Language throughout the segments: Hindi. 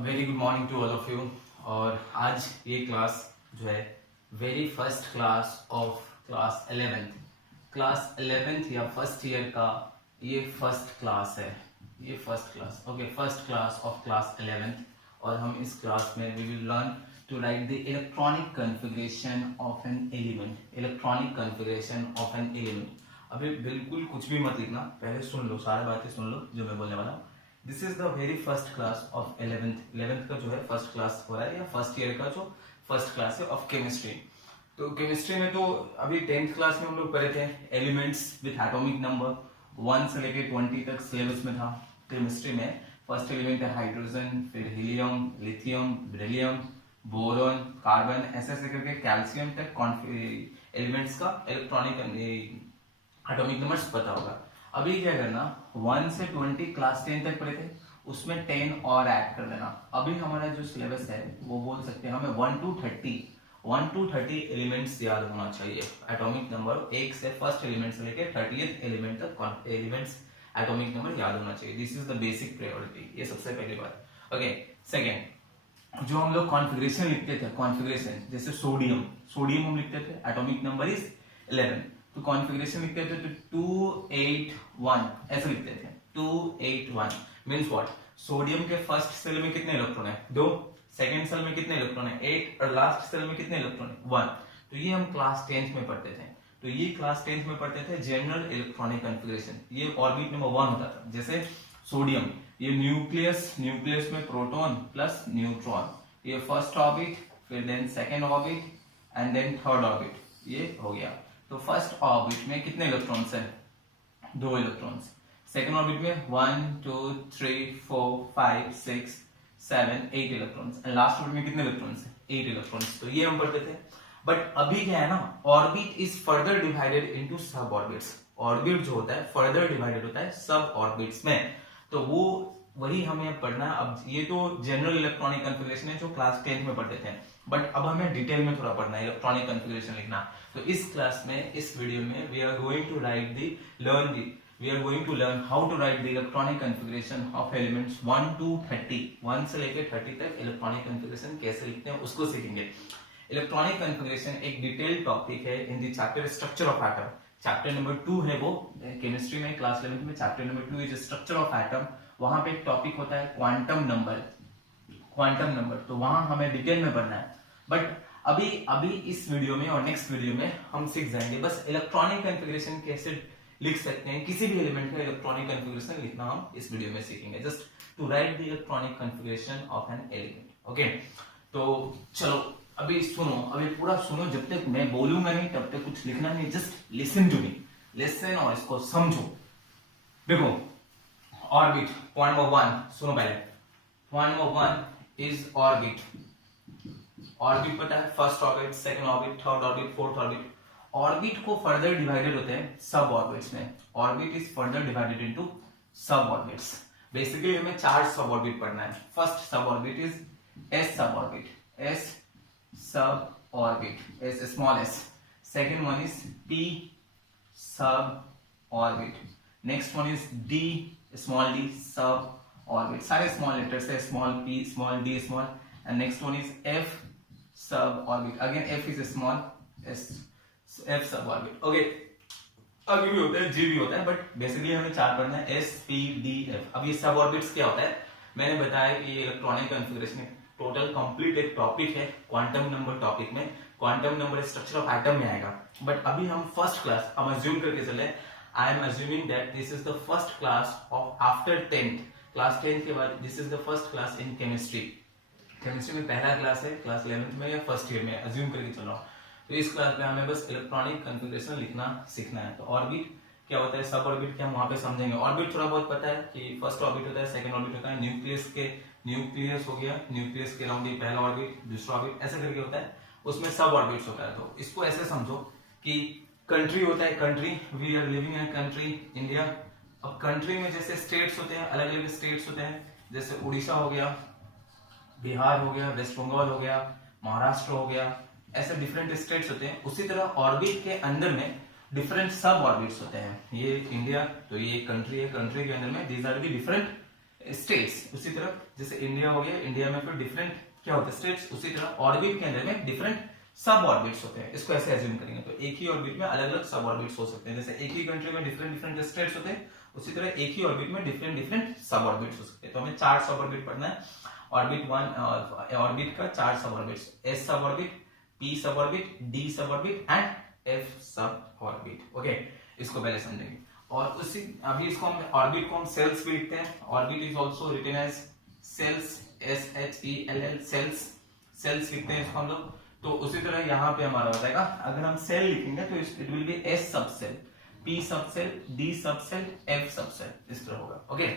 Very good morning to all of you. और आज ये क्लास जो है very first class of class 11th या फर्स्ट ईयर का ये फर्स्ट क्लास है। ये first class first class of class 11th। और हम इस क्लास में we will learn to write the electronic configuration of an element. अभी बिल्कुल कुछ भी मत लिखना, पहले सुन लो, सारी बातें सुन लो जो मैं बोलने वाला हूँ। This is the very first class of 11th का जो है फर्स्ट क्लास हो रहा है, या फर्स्ट ईयर का जो फर्स्ट क्लास है ऑफ केमिस्ट्री। तो केमिस्ट्री में तो अभी 10th क्लास में हम लोग पढ़े the elements with atomic number 1 से लेके 20 तक सिलेबस में था। केमिस्ट्री में फर्स्ट एलिमेंट है हाइड्रोजन, फिर helium, lithium, beryllium, boron, carbon, ऐसे ऐसे करके कैल्शियम तक एलिमेंट्स का इलेक्ट्रॉनिक एटॉमिक नंबर्स पता होगा। अभी क्या करना, 1 से 20 क्लास 10 तक पढ़े थे, उसमें 10 और ऐड कर देना। अभी हमारा जो सिलेबस है वो बोल सकते हैं हमें 1 to 30 एलिमेंट्स याद होना चाहिए। एटॉमिक नंबर 1 से फर्स्ट एलिमेंट से लेकर 30th एलिमेंट तक एलिमेंट्स एटॉमिक नंबर याद होना चाहिए। This is the basic priority, ये सबसे पहली बात। ओके, सेकेंड, जो हम लोग कॉन्फ़िगरेशन लिखते थे, कॉन्फ़िगरेशन जैसे सोडियम हम लिखते थे, एटॉमिक नंबर इज 11, तो कॉन्फ़िगरेशन लिखते थे तो 281 ऐसे लिखते थे। 281 मींस व्हाट, सोडियम के फर्स्ट सेल में कितने इलेक्ट्रॉन है? 2, सेकंड सेल में कितने इलेक्ट्रॉन है? 8, और लास्ट सेल में कितने इलेक्ट्रॉन है? 1। तो ये हम क्लास 10th में पढ़ते थे। तो ये क्लास 10th में पढ़ते थे जनरल इलेक्ट्रॉनिक कॉन्फ़िगरेशन। ये ऑर्बिट नंबर 1 होता था। जैसे सोडियम, ये न्यूक्लियस में प्रोटॉन प्लस न्यूट्रॉन, ये फर्स्ट ऑर्बिट, फिर then second orbit and then third orbit, ये हो गया। तो फर्स्ट ऑर्बिट में कितने इलेक्ट्रॉन्स हैं? 2 इलेक्ट्रॉन्स। सेकेंड ऑर्बिट में 1 2 3 4 5 6 7 8 इलेक्ट्रॉन्स, एंड लास्ट ऑर्बिट में कितने इलेक्ट्रॉन्स हैं? 8 इलेक्ट्रॉन्स। तो ये हम पढ़ते थे। बट अभी क्या है ना, orbit is further divided into sub orbits. Orbit जो होता है फर्दर डिवाइडेड होता है सब ऑर्बिट्स में, तो वो वही हमें पढ़ना है। अब ये तो जनरल इलेक्ट्रॉनिक कॉन्फ़िगरेशन है जो क्लास 10th में पढ़ते थे, बट अब हमें डिटेल में थोड़ा पढ़ना है, इलेक्ट्रॉनिक कॉन्फ़िगरेशन लिखना। तो इस क्लास में, इस वीडियो में we are going to learn how to write the electronic configuration of elements 1 to 30, 1 से लेकर 30 तक इलेक्ट्रॉनिक कॉन्फ़िगरेशन कैसे लिखते हैं उसको सीखेंगे। इलेक्ट्रॉनिक कॉन्फ़िगरेशन एक डिटेल्ड टॉपिक है in the chapter structure of atom. Chapter number 2 है वो केमिस्ट्री में, क्लास 11th में chapter number 2 is structure of atom. वहां पे एक टॉपिक होता है क्वांटम नंबर, तो वहां हमें डिटेल में पढ़ना है। बट अभी इस वीडियो में और नेक्स्ट वीडियो में हम सीख जाएंगे बस इलेक्ट्रॉनिक कॉन्फ़िगरेशन कैसे लिख सकते हैं, किसी भी एलिमेंट का इलेक्ट्रॉनिक कॉन्फ़िगरेशन लिखना हम इस वीडियो में सीखेंगे, just to write the electronic configuration of an element. Okay, तो चलो अभी सुनो, अभी पूरा सुनो, जब तक मैं बोलूंगा नहीं तब तक कुछ लिखना नहीं, just listen to me, listen और इसको समझो। देखो, ऑर्बिट पॉइंट नंबर 1 सुनो पहले। Point number 1 is orbit. Orbit पता है, first orbit, second orbit, third orbit, fourth orbit. Orbit को फर्दर डिवाइडेड होते हैं सब ऑर्बिट्स में। Orbit is further divided into sub orbits. Basically हमें 4 सब ऑर्बिट पढ़ना है। First sub orbit is s sub orbit, s sub orbit, s small s. Second one is p sub orbit, next one is d small d sub orbit, सारे स्मॉल लेटर्स है, small p, small d, small, and next one is f sub orbit, again f is small, s f sub orbit. Okay, अभी भी होता है, जी भी होता है, बट बेसिकली हमें 4 पढ़ना है, एस पी डी एफ। अब ये सब ऑर्बिट्स क्या होता है, मैंने बताया कि ये इलेक्ट्रॉनिक कॉन्फ़िगरेशन टोटल कंप्लीट एक टॉपिक है क्वांटम नंबर टॉपिक में। Quantum number structure of atom में आएगा, बट अभी हम फर्स्ट क्लास हम अज्यूम करके चले। I am assuming that this is the first class of after 10th, class 10th के बाद this is the first class in chemistry. Chemistry में पहला क्लास है क्लास 11th में या फर्स्ट ईयर में, अज्यूम करके चल रहा हूँ। तो इस क्लास में हमें बस इलेक्ट्रॉनिक कॉन्फ़िगरेशन लिखना सीखना है। तो ऑर्बिट क्या होता है, सब ऑर्बिट क्या हम वहां पे समझेंगे। ऑर्बिट थोड़ा बहुत पता है कि फर्स्ट ऑर्बिट होता है, सेकंड ऑर्बिट होता है, न्यूक्लियस हो गया, न्यूक्लियस के अराउंड ये पहला ऑर्बिट, दूसरा ऑर्बिट, ऐसे करके होता है। उसमें सब ऑर्बिट्स होता है। तो इसको ऐसे समझो कि कंट्री होता है, country, we are living in country India. अब कंट्री में जैसे स्टेट्स होते हैं, अलग अलग स्टेट्स होते हैं, जैसे उड़ीसा हो गया, बिहार हो गया, वेस्ट बंगाल हो गया, महाराष्ट्र हो गया, ऐसे डिफरेंट स्टेट्स होते हैं। उसी तरह ऑर्बिट के अंदर में डिफरेंट सब ऑर्बिट्स होते हैं। ये इंडिया, तो ये कंट्री है, कंट्री के अंदर में these are the different states, उसी तरह जैसे इंडिया हो गया, इंडिया में फिर डिफरेंट क्या होते हैं स्टेट्स, उसी तरह ऑर्बिट के अंदर में डिफरेंट सब ऑर्बिट्स होते हैं। इसको ऐसे एज्यूम करेंगे तो एक ही ऑर्बिट में अलग अलग सब ऑर्बिट्स हो सकते हैं। जैसे एक ही कंट्री में डिफरेंट डिफरेंट स्टेट्स होते हैं, उसी तरह एक ही ऑर्बिट में डिफरेंट डिफरेंट सब ऑर्बिट्स हो सकते हैं। तो हमें 4 सब ऑर्बिट पढ़ना है। ऑर्बिट 1 ऑर्बिट का 4 सब orbits, S sub orbit, P sub orbit, D sub orbit and F sub orbit. Okay, इसको पहले समझेंगे। और उसी अभी इसको हम ऑर्बिट को हम सेल्स भी लिखते हैं। Orbit is also written as shells, SHELL shells, shells लिखते हैं इसको हम लोग। तो उसी तरह यहाँ पे हमारा हो जाएगा, अगर हम सेल लिखेंगे तो इट विल बी एस सब सेल, पी सब सेल, डी सब सेल, एफ सब सेल, इस तरह होगा। ओके,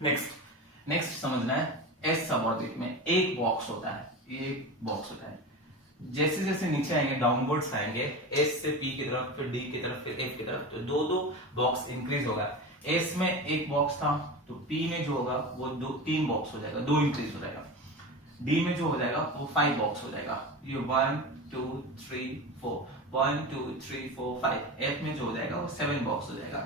नेक्स्ट समझना है, एस सब ऑर्बिट में एक बॉक्स होता है, एक बॉक्स होता है। जैसे जैसे नीचे आएंगे डाउनवर्ड्स आएंगे, एस से पी की तरफ, फिर डी की तरफ, फिर एफ की तरफ, तो दो दो बॉक्स इंक्रीज होगा। एस में एक बॉक्स था तो पी में जो होगा वो 3 बॉक्स हो जाएगा, 2 इंक्रीज हो जाएगा। डी में जो हो जाएगा वो 5 बॉक्स हो जाएगा, ये 1 2 3 4, 1 2 3 4 5। एफ में जो हो जाएगा वो 7 बॉक्स हो जाएगा।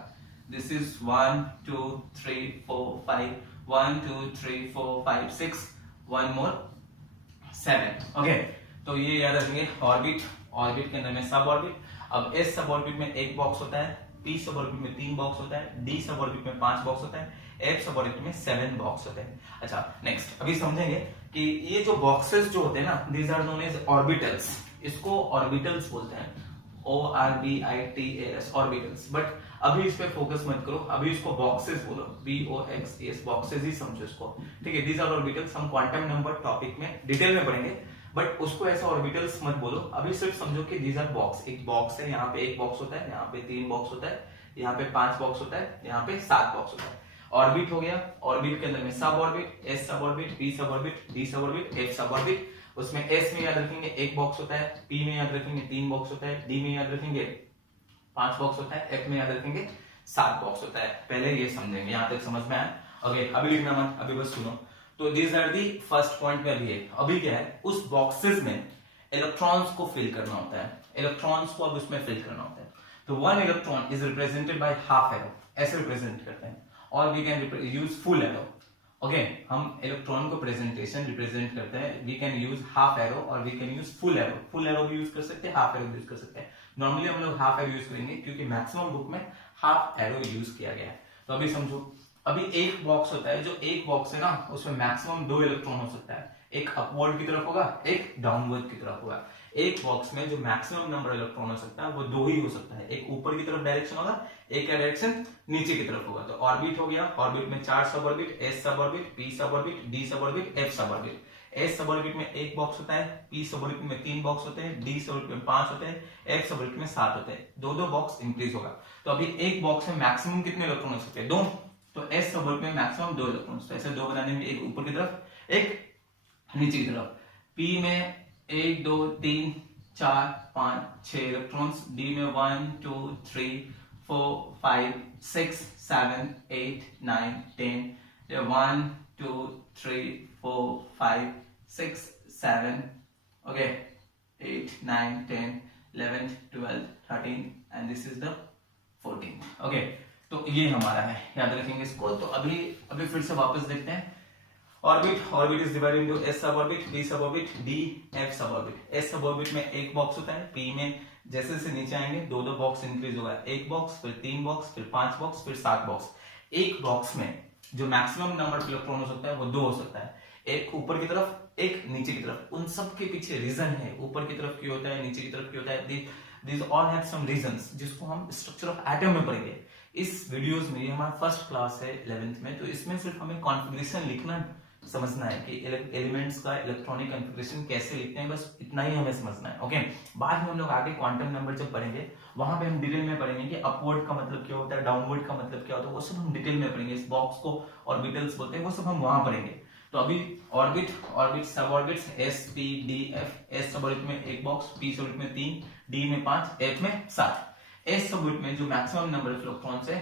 This is 1 2 3 4 5, 1 2 3 4 5 6, 1 more 7। ओके, तो ये याद रखेंगे ऑर्बिट, ऑर्बिट के अंदर में सब ऑर्बिट। अब एस सब ऑर्बिट में एक बॉक्स होता है, पी सब ऑर्बिट में 3 बॉक्स होता है, डी सब ऑर्बिट में 5 बॉक्स होता है, एफ सब ऑर्बिट में 7 बॉक्स होते हैं। अच्छा, नेक्स्ट अभी समझेंगे कि ये जो बॉक्सेस जो होते हैं ना, these are known as orbitals. इसको ऑर्बिटल्स बोलते हैं, ORBITALS ऑर्बिटल्स। बट अभी इस पे फोकस मत करो, अभी इसको बॉक्सेस बोलो, BOXES, बॉक्सेस ही समझो इसको, ठीक है। दीज आर ऑर्बिटल्स, हम क्वांटम नंबर टॉपिक में डिटेल में पढ़ेंगे, बट उसको ऐसा ऑर्बिटल्स मत बोलो। अभी सिर्फ समझो कि दीज आर बॉक्स, एक बॉक्स है, यहाँ पे एक बॉक्स होता है, यहाँ पे 3 बॉक्स होता है, यहाँ पे 5 बॉक्स होता है, यहाँ पे 7 बॉक्स होता है। ऑर्बिट हो गया, ऑर्बिट के अंदर में सब orbit, s sub orbit, P sub orbit, D sub orbit, F sub orbit. उसमें एस में याद रखेंगे एक बॉक्स होता है, पी में याद रखेंगे 3 बॉक्स होता है, डी में याद रखेंगे 5 बॉक्स होता है, एफ में याद रखेंगे 7 बॉक्स होता है। पहले ये समझेंगे, यहाँ तक समझ में आया। ओके, अभी लिखना मत, अभी बस सुनो। तो these are the first point में अभी है। अभी क्या है, उस बॉक्सेस में इलेक्ट्रॉन्स को फिल करना होता है, इलेक्ट्रॉन्स को अब उसमें फिल करना होता है। तो 1 electron is represented by half arrow, ऐसे रिप्रेजेंट करते हैं। और we can use full arrow. Okay, हम इलेक्ट्रॉन को प्रेजेंटेशन रिप्रेजेंट करते हैं, we can use half arrow और we can use full arrow. Full arrow भी यूज कर सकते हैं, हाफ एरो भी यूज कर सकते हैं। नॉर्मली हम लोग हाफ एरो यूज करेंगे क्योंकि मैक्सिमम बुक में हाफ एरो यूज किया गया है। तो अभी समझो, अभी एक बॉक्स होता है, जो एक बॉक्स है ना, उसमें मैक्सिमम 2 इलेक्ट्रॉन हो सकता है, एक अपवर्ड की तरफ होगा, एक डाउनवर्ड की तरफ होगा। एक बॉक्स में जो मैक्सिमम नंबर इलेक्ट्रॉन हो सकता है वो 2 ही हो सकता है, एक ऊपर की तरफ डायरेक्शन होगा, एक का डायरेक्शन नीचे की तरफ होगा। तो ऑर्बिट हो गया, ऑर्बिट में 4 sub orbit, s sub orbit, P sub orbit, D sub orbit, F sub orbit. S sub orbit में एक बॉक्स होता है, पी सब ऑर्बिट में 3 बॉक्स होते हैं, डी सब ऑर्बिट में 5 होते हैं, एफ सब ऑर्बिट में 7 होते हैं। 2 बॉक्स इंक्रीज होगा। तो अभी एक बॉक्स में मैक्सिमम कितने इलेक्ट्रॉन हो सकते हैं? 2। तो एस सब ऑर्बिट में मैक्सिमम 2 इलेक्ट्रॉन। तो ऐसे 2 बनाने में एक ऊपर की तरफ, एक नीचे की तरफ। पी में 1 2 3 4 5 6 इलेक्ट्रॉन्स, डी में 1 2 3 4 5 6 7 8 9 10, 1 2 3 4 5 6 7, okay, 8 9 10 11 12 13 and this is the 14th. okay, तो ये हमारा है, याद रखेंगे इसको। तो अभी फिर से वापस देखते हैं। Orbit is divided into S sub orbit, P sub orbit, D F sub orbit. S sub orbit में एक बॉक्स होता है, पी में जैसे जैसे नीचे आएंगे 2 बॉक्स इंक्रीज होगा, एक बॉक्स, फिर 3 बॉक्स, फिर 5 बॉक्स, फिर 7 बॉक्स। एक बॉक्स में जो मैक्सिमम नंबर ऑफ इलेक्ट्रॉन हो सकता है वो 2 हो सकता है, एक ऊपर की तरफ, एक नीचे की तरफ। उन सब के पीछे रीजन है, ऊपर की तरफ क्यों होता है, नीचे की तरफ क्यों होता है, these all have some reasons, जिसको हम स्ट्रक्चर ऑफ एटम में पढ़ेंगे इस वीडियोस में। ये हमारा फर्स्ट क्लास है 11th में, तो इसमें सिर्फ हमें कॉन्फ़िगरेशन लिखना समझना है कि एलिमेंट्स का इलेक्ट्रॉनिक कॉन्फ़िगरेशन कैसे लिखते हैं, बस इतना ही हमें समझना है। ओके, बाद में हम लोग आगे क्वांटम नंबर जब पढ़ेंगे वहां पे हम डिटेल में पढ़ेंगे कि अपवर्ड का मतलब क्या होता है, डाउनवर्ड का मतलब क्या होता है, वो सब हम डिटेल में पढ़ेंगे। इस बॉक्स को ऑर्बिटल्स बोलते हैं, वो सब हम वहां पढ़ेंगे। तो अभी ऑर्बिट सब orbits S P D F. S sub orbit में एक बॉक्स, पी सब ऑर्बिट में 3, डी में 5, एफ में 7। एस सब ऑर्बिट में जो मैक्सिमम नंबर ऑफ इलेक्ट्रॉन्स है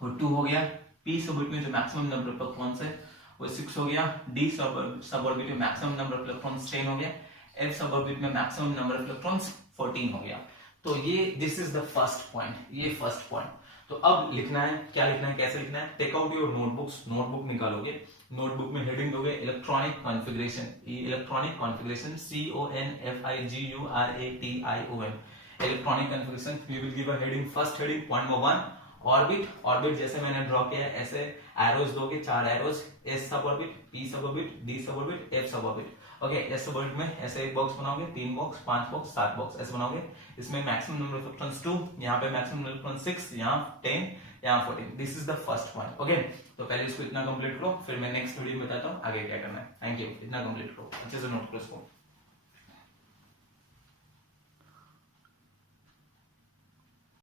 वो 2 हो गया, पी सब ऑर्बिट में जो मैक्सिमम नंबर ऑफ इलेक्ट्रॉन्स है वो 6 हो गया, डी सब ऑर्बिट में मैक्सिमम नंबर ऑफ इलेक्ट्रॉन्स 10 हो गया, एफ सब ऑर्बिट में मैक्सिमम नंबर ऑफ इलेक्ट्रॉन्स 14 हो गया। तो ये this is the first point, ये फर्स्ट पॉइंट। तो अब लिखना है, क्या लिखना है, कैसे लिखना है, take out your notebooks, notebook निकालोगे, नोटबुक में हेडिंग दोगे electronic configuration, electronic configuration, CONFIGURATION, electronic configuration. We will give a heading, first heading point number 1 orbit, orbit जैसे मैंने ड्रॉ किया है ऐसे एरोज दोगे, 4 arrows, S sub orbit, P sub orbit, D sub orbit, F sub orbit. Okay, S sub orbit में ऐसे एक बॉक्स बनाओगे, 3 बॉक्स, 5 बॉक्स, 7 बॉक्स ऐसे बनाओगे। इसमें मैक्सिमम नंबर ऑफ इलेक्ट्रॉन्स 2, यहाँ पे मैक्सिमम नंबर ऑफ इलेक्ट्रॉन्स 6, यहाँ 10, यहाँ 14। This is the first one. Okay, तो पहले इसको इतना कंप्लीट करो, फिर मैं नेक्स्ट वीडियो में बताता हूँ आगे क्या करना है। थैंक यू, इतना कंप्लीट करो, अच्छे से नोट करो इसको।